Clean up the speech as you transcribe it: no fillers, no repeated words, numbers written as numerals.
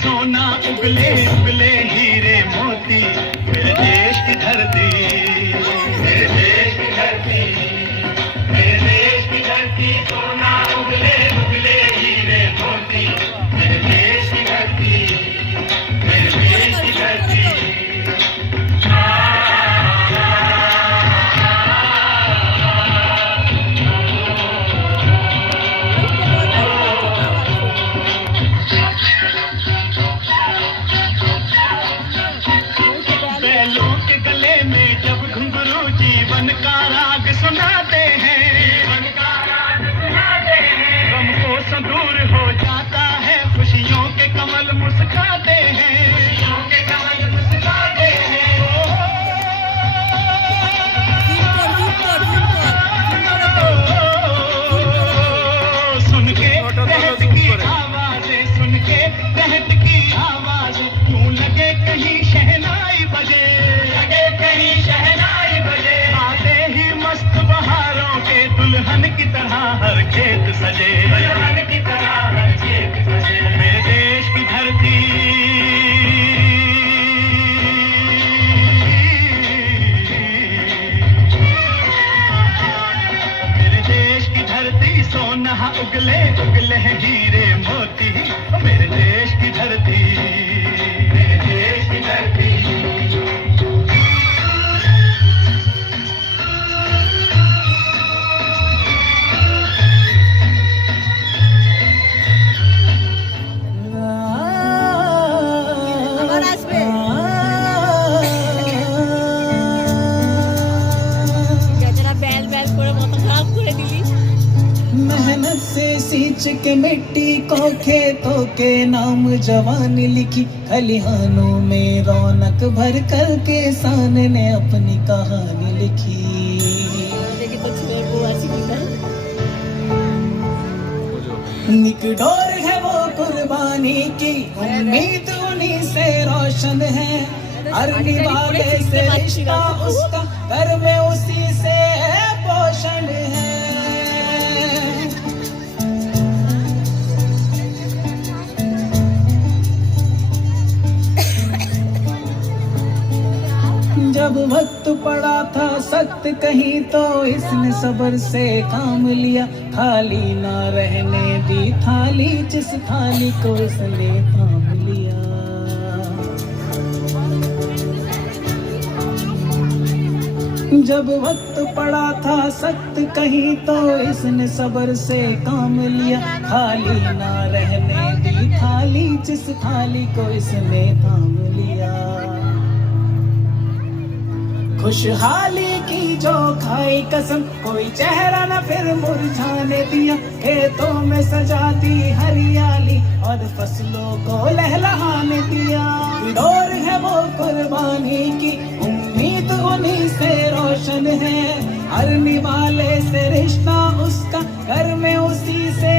सोना उगले उगले हीरे मोती, मेरे देश की धरती, मेरे देश की धरती, मेरे देश की धरती, सोना उगले उगले हीरे मोती, मेरे देश की धरती, मेरे देश की धरती। बैलों के गले में जब घुंघरू जीवन का राग सुनाते हैं, जीवन का राग सुनाते हैं, गम को दूर हो जाता है, खुशियों के कमल मुस्कुराते हैं, खुशियों के कमल मुस्कुराते हैं। सुन के रहत की आवाज़ें, सुन के रहत की आवाज़ें, यूं लगे कहीं शहनाई बजे, लगे कहीं शहनाई बजे। आते ही मस्त बहारों के दुल्हन की तरह हर खेत सजे, दुल्हन की तरह हर खेत सजे। मेरे देश की धरती, मेरे देश की धरती, सोना उगले उगले हीरे मोती, मेरे देश की धरती, मेरे देश की धरती। मेहनत से सींच के मिट्टी को खेतों के नाम जवानी लिखी, खलिहानों में रौनक भर कर किसान ने अपनी कहानी लिखी। निकडोर है वो कुर्बानी की, उम्मीद उन्हीं से रोशन है, अरनी वाले से रिश्ता उसका, घर में उसी से पोषण है। जब वक्त पड़ा था सख्त कहीं तो इसने सब्र से काम लिया, खाली ना रहने दी थाली, जिस थाली को इसने थाम लिया। जब वक्त पड़ा था सख्त कहीं तो इसने सब्र से काम लिया, खाली ना रहने दी थाली, जिस थाली को इसने थाम लिया। खुशहाली की जो खाई कसम, कोई चेहरा न फिर मुरझाने दिया, खेतों में सजाती हरियाली और फसलों को लहलहाने दिया। डोर है वो कुर्बानी की, उम्मीद उन्हीं से रोशन है, अरनी वाले से रिश्ता उसका, घर में उसी से